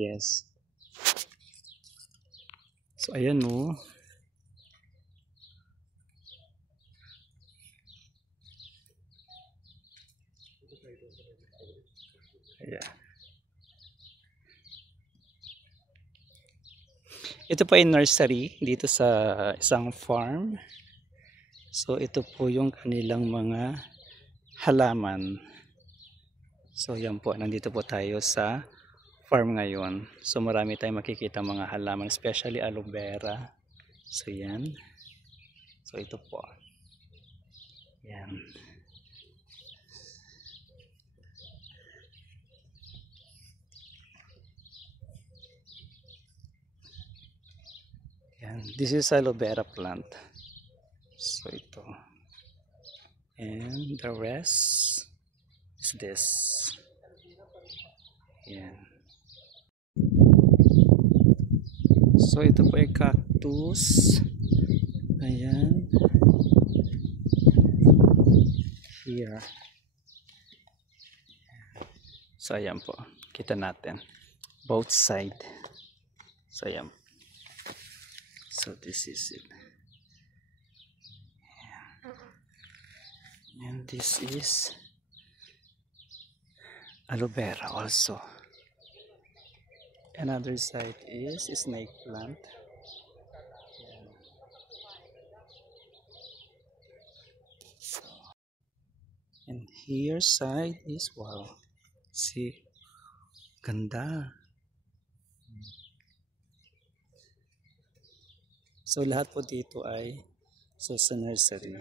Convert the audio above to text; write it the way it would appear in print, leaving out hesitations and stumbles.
Yes. So ayan o. Ayan. Ito po ay nursery dito sa isang farm. So ito po yung kanilang mga halaman. So yan po, nandito po tayo sa farm ngayon. So marami tayong makikita mga halaman, especially aloe vera. So yan. So ito po. Yan. Yan. This is aloe vera plant. So ito. And the rest is this. Yan. So ito po ay cactus. Ayan. Here. So ayan po. Kita natin. Both side. So ayan. So this is it. And this is aloe vera also. Another side is snake plant. And here side is wow. See, ganda. So lahat po dito ay sa nursery.